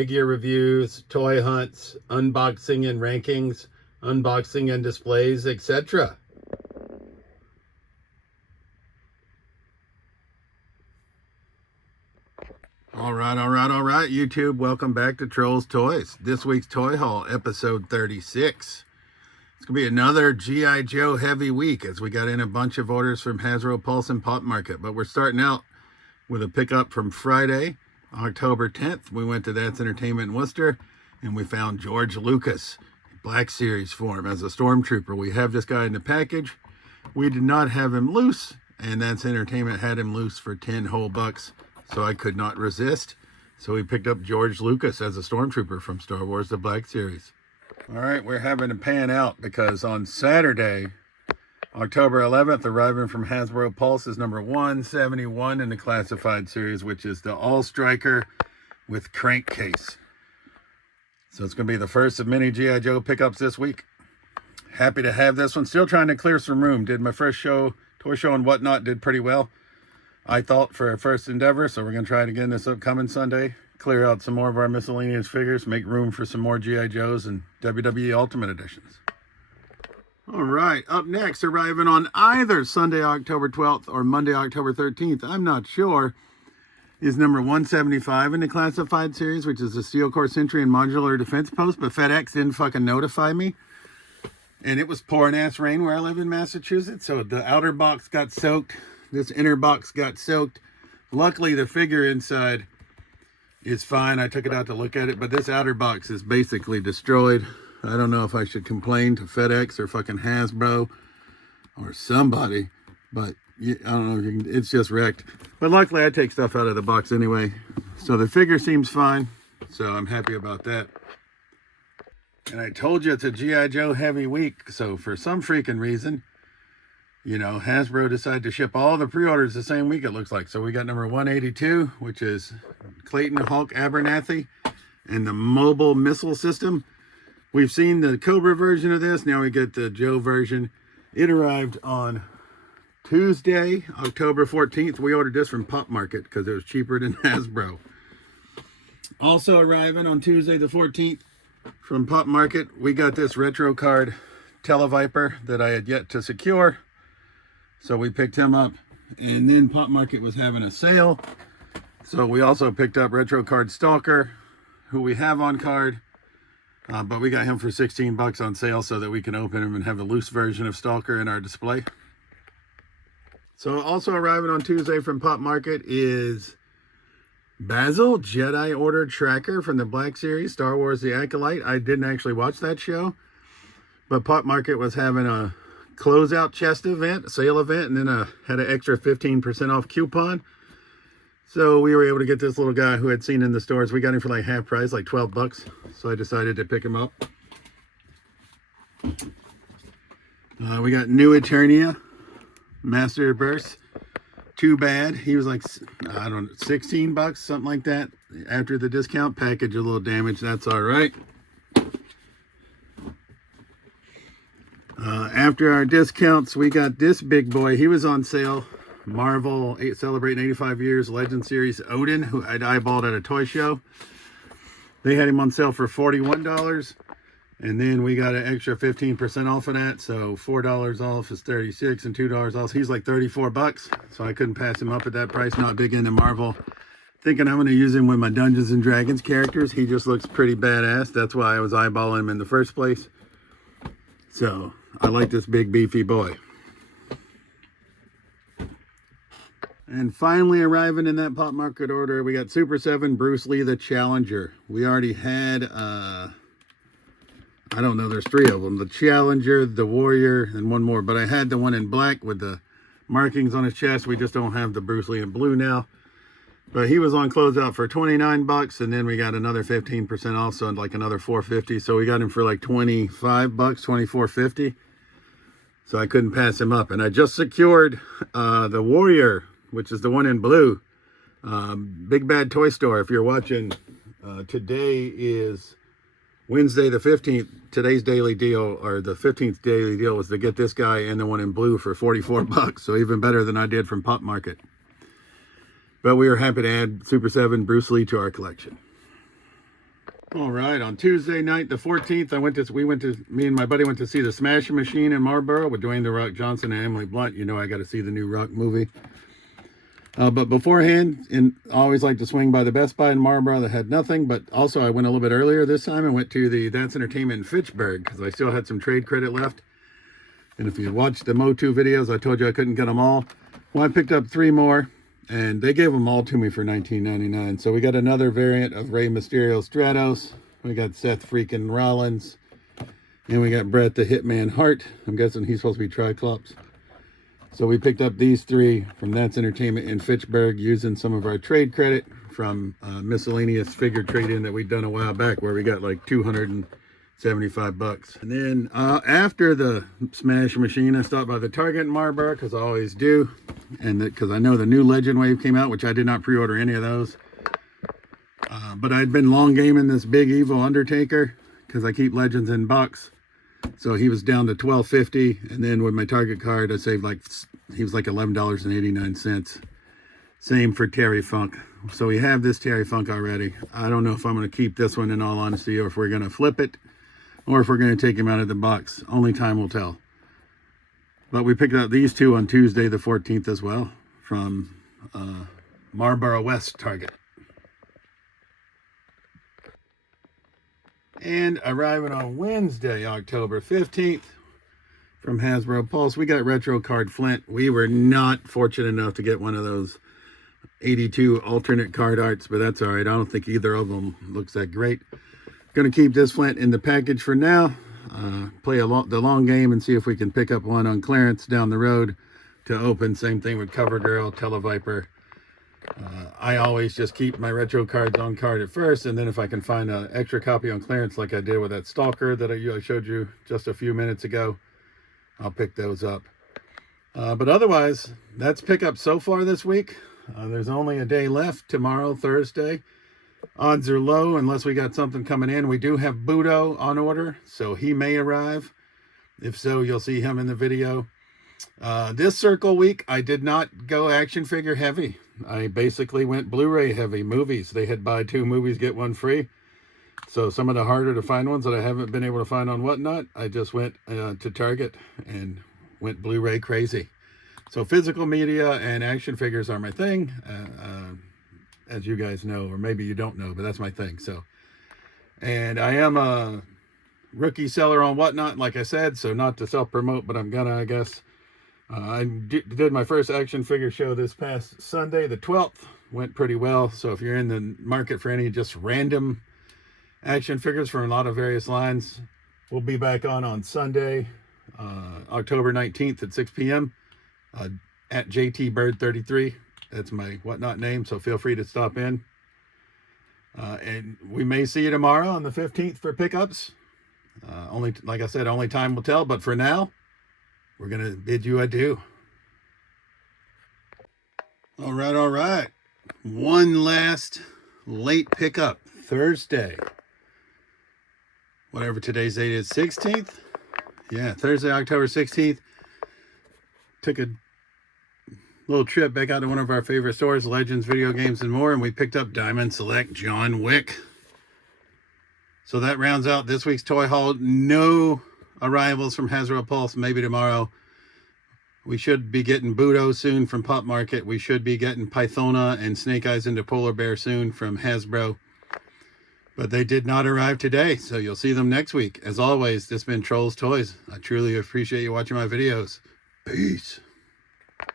figure reviews, toy hunts, unboxing and rankings, unboxing and displays, etc. All right, YouTube. Welcome back to Trolls Toys. This week's Toy Haul, episode 36. It's going to be another G.I. Joe heavy week as we got in a bunch of orders from Hasbro Pulse and PopMarket. But we're starting out with a pickup from Friday, October 10th. We went to That's Entertainment in Worcester, and we found George Lucas, Black Series form as a Stormtrooper. We have this guy in the package. We did not have him loose, and That's Entertainment had him loose for 10 whole bucks. So I could not resist. So we picked up George Lucas as a Stormtrooper from Star Wars The Black Series. All right, we're having to pan out because on Saturday, October 11th, arriving from Hasbro Pulse is number 171 in the classified series, which is the All Striker with crankcase. So it's going to be the first of many G.I. Joe pickups this week. Happy to have this one. Still trying to clear some room. Did my first show, toy show and whatnot, did pretty well, I thought, for our first endeavor. So we're going to try it again this upcoming Sunday. Clear out some more of our miscellaneous figures. Make room for some more G.I. Joes and WWE Ultimate Editions. All right. Up next, arriving on either Sunday, October 12th or Monday, October 13th, I'm not sure, is number 175 in the classified series, which is the Steel Core Sentry and Modular Defense Post. But FedEx didn't fucking notify me. And it was pouring ass rain where I live in Massachusetts. So the outer box got soaked. This inner box got soaked. Luckily, the figure inside is fine. I took it out to look at it, but this outer box is basically destroyed. I don't know if I should complain to FedEx or fucking Hasbro or somebody, but I don't know. It's just wrecked. But luckily, I take stuff out of the box anyway. So the figure seems fine. So I'm happy about that. And I told you it's a G.I. Joe heavy week. So for some freaking reason, you know, Hasbro decided to ship all the pre-orders the same week, it looks like. So we got number 182, which is Clayton Hulk Abernathy and the mobile missile system. We've seen the Cobra version of this. Now we get the Joe version. It arrived on Tuesday, October 14th. We ordered this from PopMarket because it was cheaper than Hasbro. Also arriving on Tuesday the 14th from PopMarket, we got this retro card Televiper that I had yet to secure. So we picked him up, and then PopMarket was having a sale. So we also picked up Retro Card Stalker, who we have on card, but we got him for 16 bucks on sale so that we can open him and have a loose version of Stalker in our display. So also arriving on Tuesday from PopMarket is Basil, Jedi Order Tracker from the Black Series, Star Wars The Acolyte. I didn't actually watch that show, but PopMarket was having a closeout chest event, sale event, and then had an extra 15% off coupon. So we were able to get this little guy who had seen in the stores. We got him for like half price, like 12 bucks. So I decided to pick him up. We got New Eternia, Master Burst. Too bad. He was like, I don't know, 16 bucks, something like that. After the discount package, a little damage. That's all right. After our discounts, we got this big boy. He was on sale. Marvel celebrating 85 years Legend Series Odin, who I'd eyeballed at a toy show. They had him on sale for $41, and then we got an extra 15% off of that. So $4 off is $36, and $2 off. He's like 34 bucks. So I couldn't pass him up at that price. Not big into Marvel. Thinking I'm going to use him with my Dungeons and Dragons characters. He just looks pretty badass. That's why I was eyeballing him in the first place. So I like this big beefy boy. And finally arriving in that PopMarket order, we got Super 7 Bruce Lee the Challenger. We already had, I don't know, there's three of them. The Challenger, the Warrior, and one more. But I had the one in black with the markings on his chest. We just don't have the Bruce Lee in blue now. But he was on closeout for 29 bucks, and then we got another 15% off, so like another $4.50. So we got him for like 25 bucks, $24.50. So I couldn't pass him up. And I just secured the Warrior, which is the one in blue. Big Bad Toy Store. If you're watching, today is Wednesday the 15th. Today's daily deal, or the 15th daily deal, was to get this guy and the one in blue for 44 bucks. So even better than I did from PopMarket. But we were happy to add Super 7 Bruce Lee to our collection. All right, on Tuesday night, the 14th, me and my buddy went to see the Smashing Machine in Marlboro with Dwayne "The Rock" Johnson and Emily Blunt. You know I got to see the new Rock movie. But beforehand, I always like to swing by the Best Buy in Marlboro that had nothing. But also, I went a little bit earlier this time and went to the That's Entertainment in Fitchburg because I still had some trade credit left. And if you watched the Mo2 videos, I told you I couldn't get them all. Well, I picked up 3 more, and they gave them all to me for $19.99. So we got another variant of Rey Mysterio Stratos. We got Seth freaking Rollins. And we got Bret the Hitman Hart. I'm guessing he's supposed to be Triclops. So we picked up these 3 from That's Entertainment in Fitchburg using some of our trade credit from miscellaneous figure trade-in that we'd done a while back where we got like $275. And then after the Smash Machine, I stopped by the Target in Marlboro because I always do. And because I know the new Legend Wave came out, which I did not pre-order any of those. But I'd been long gaming this Big Evil Undertaker because I keep Legends in box. So he was down to $12.50, and then with my Target card, I saved he was like $11.89. Same for Terry Funk. So we have this Terry Funk already. I don't know if I'm going to keep this one in all honesty, or if we're going to flip it, or if we're going to take him out of the box. Only time will tell. But we picked up these 2 on Tuesday the 14th as well from Marlboro West Target. And arriving on Wednesday, October 15th, from Hasbro Pulse, we got Retro Card Flint. We were not fortunate enough to get one of those 82 alternate card arts, but that's all right. I don't think either of them looks that great. Going to keep this Flint in the package for now. Play the long game and see if we can pick up one on clearance down the road to open. Same thing with CoverGirl, Televiper. I always just keep my retro cards on card at first, and then if I can find an extra copy on clearance like I did with that Stalker that I showed you just a few minutes ago, I'll pick those up. But otherwise, that's pickup so far this week. There's only a day left, tomorrow, Thursday. Odds are low unless we got something coming in. We do have Budo on order, so he may arrive. If so, you'll see him in the video. This circle week, I did not go action figure heavy. I basically went Blu-ray heavy. Movies. They had buy 2 movies, get 1 free. So some of the harder to find ones that I haven't been able to find on Whatnot, I just went to Target and went Blu-ray crazy. So physical media and action figures are my thing, as you guys know, or maybe you don't know, but that's my thing. So, and I am a rookie seller on Whatnot, like I said, so not to self-promote, but I'm gonna, I guess. I did my first action figure show this past Sunday, the 12th. Went pretty well. So if you're in the market for any just random action figures from a lot of various lines, we'll be back on Sunday, October 19th at 6 p.m. At JTBird33. That's my Whatnot name, so feel free to stop in. And we may see you tomorrow on the 15th for pickups. Only, like I said, only time will tell, but for now, we're going to bid you adieu. All right. One last late pickup. Thursday. Whatever today's date is, 16th? Yeah, Thursday, October 16th. Took a little trip back out to one of our favorite stores, Legends, Video Games, and More, and we picked up Diamond Select John Wick. So that rounds out this week's toy haul. No arrivals from Hasbro Pulse, maybe tomorrow. We should be getting Budo soon from PopMarket. We should be getting Pythona and Snake Eyes into Polar Bear soon from Hasbro. But they did not arrive today, so you'll see them next week. As always, this has been Trolls Toys. I truly appreciate you watching my videos. Peace.